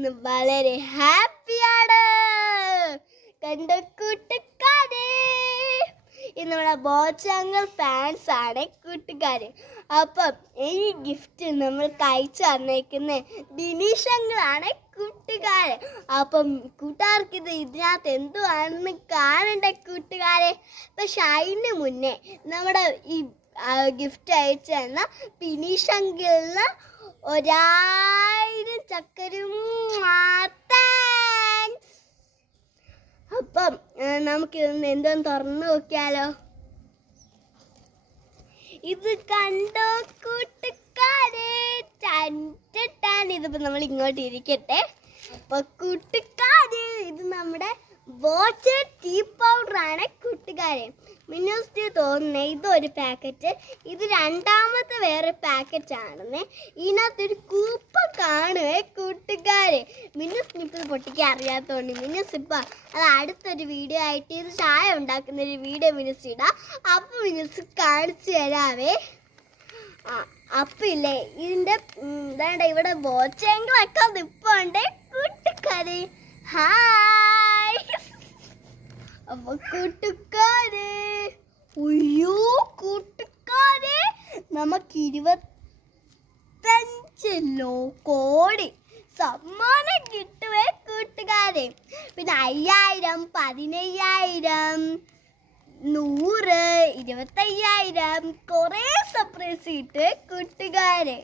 ഇന്ന് വളരെ ഹാപ്പിയാണ്. കണ്ട കൂട്ടുകാരെ? ഇന്ന് നമ്മുടെ ബോച്ചങ്ങൾ ഫാൻസ് ആണ് കൂട്ടുകാര്. അപ്പം ഈ ഗിഫ്റ്റ് നമ്മൾ കഴിച്ചു തന്നേക്കുന്ന ബിനീഷങ്ങളാണ് കൂട്ടുകാര്. അപ്പം കൂട്ടുകാർക്ക് ഇത് ഇതിനകത്ത് എന്തുവാണെന്ന് കാണണ്ട കൂട്ടുകാരെ? പക്ഷെ അതിന് മുന്നേ നമ്മുടെ ഈ ഗിഫ്റ്റ് അയച്ചു തന്ന ബിനീഷങ്കിളിന് ഒരായിരം ചക്കരും അപ്പം നമുക്ക് ഇതൊന്ന് എന്തോന്ന് തുറന്നു നോക്കിയാലോ? ഇത് കണ്ടോ കൂട്ടുകാരെ? ചണ്ടാൻ ഇതിപ്പോ നമ്മൾ ഇങ്ങോട്ട് ഇരിക്കട്ടെ. അപ്പൊ കൂട്ടുകാര് ഇത് നമ്മുടെ വാച്ച് ടീ പൗഡർ ആണ് കൂട്ടുകാരെ. മിന്നോസ്റ്റ് തോന്നുന്നേ ഇതൊരു പാക്കറ്റ് ഇത് രണ്ടാമത്തെ വേറെ പാക്കറ്റ് ആണെന്നേ. ഇതിനകത്തൊരു കൂപ്പ കാണുവേ കൂട്ടുകാരെ. മിന്നസ് ഇപ്പം പൊട്ടിക്കാൻ അറിയാത്തതുകൊണ്ട് മിന്നസ് ഇപ്പ അത് അടുത്തൊരു വീഡിയോ ആയിട്ട് ഇത് ചായ ഉണ്ടാക്കുന്ന ഒരു വീഡിയോ മിനസ് ഇടാം. അപ്പം മിനസ് കാണിച്ചു തരാവേ. അപ്പൊ ഇല്ലേ ഇതിന്റെ ഉം, ഇതാണ്ട് ഇവിടെ ബോച്ചെങ്കിലൊക്കെ നിപ്പുണ്ട്. കൂട്ടുകാരി ഹായ് അപ്പൊ കൂട്ടുകാരെ. ഉയ്യോ നമുക്ക് ഇരുപത്തഞ്ച് ലോ കോടി സമ്മാനം കിട്ടുവേ കൂട്ടുകാരെ. പിന്നെ അയ്യായിരം പതിനയ്യായിരം നൂറ് ഇരുപത്തയ്യായിരം കുറേ സർപ്രൈസ് കിട്ട് കൂട്ടുകാരെ.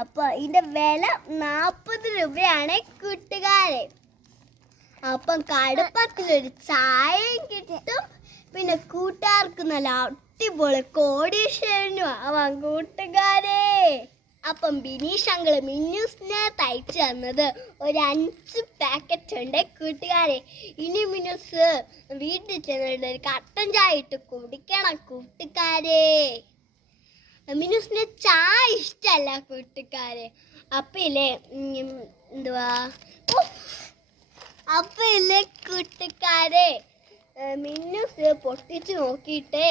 അപ്പോൾ ഇതിന്റെ വില നാൽപ്പത് രൂപയാണ് കൂട്ടുകാരെ. അപ്പം കടുപ്പത്തിലൊരു ചായ കിട്ടും. പിന്നെ കൂട്ടുകാർക്ക് നല്ല അടിപൊളി കോടീശ്വരനും ആവാൻ കൂട്ടുകാരെ. അപ്പം ബിനീഷ് അങ്കിൾ മിന്നൂസിനെ തയ്ച്ചു തന്നത് ഒരു അഞ്ച് പാക്കറ്റ് ഉണ്ട് കൂട്ടുകാരെ. ഇനി മിന്നൂസ് വീട്ടിൽ ചെന്നിട്ട് ഒരു കട്ടൻ ചായ ഇട്ട് കുടിക്കണം കൂട്ടുകാരെ. മിന്നൂസിന് ചായ ഇഷ്ടമല്ല കൂട്ടുകാരെ. അപ്പയില്ലേ എന്തുവാ? അപ്പയില്ലേ കൂട്ടുകാരെ. മിന്നൂസ് പൊട്ടിച്ച് നോക്കിയിട്ട്.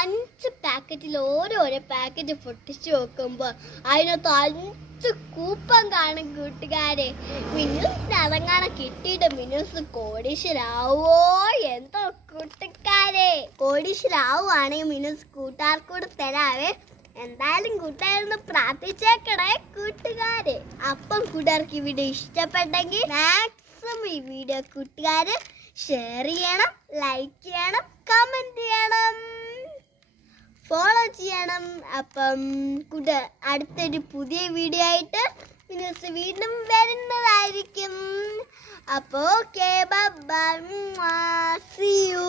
അഞ്ച് പാക്കറ്റിൽ ഓരോരോ പാക്കറ്റ് പൊട്ടിച്ച് നോക്കുമ്പോൾ അതിനകത്ത് അഞ്ച് കൂപ്പൺ കാണും കൂട്ടുകാരെ. മിന്നൂസിന് അതങ്ങാണ് കിട്ടിയിട്ട് മിന്നൂസ് കോടീശ്വരാവോ? എന്തോ കൂട്ടുകാരെ. കോടീശ്വരാവുകയാണെങ്കിൽ മിന്നൂസ് കൂട്ടുകാർക്കൂടെ തരാവേ. എന്തായാലും കൂട്ടുകാരൊന്ന് പ്രാർത്ഥിച്ചേക്കണേ കൂട്ടുകാരെ. അപ്പം കൂട്ടുകാർക്ക് ഈ വീഡിയോ ഇഷ്ടപ്പെട്ടെങ്കിൽ മാക്സിമം ഈ വീഡിയോ കൂട്ടുകാര് ഷെയർ ചെയ്യണം ലൈക്ക് ചെയ്യണം കമന്റ് ചെയ്യണം. ഫോളോ ചെയ്യണം. അപ്പം കൂട്ട അടുത്തൊരു പുതിയ വീഡിയോ ആയിട്ട് മിനിസ് വീണ്ടും വരുന്നതായിരിക്കും. അപ്പോൾ ഓക്കെ ബൈ സി യു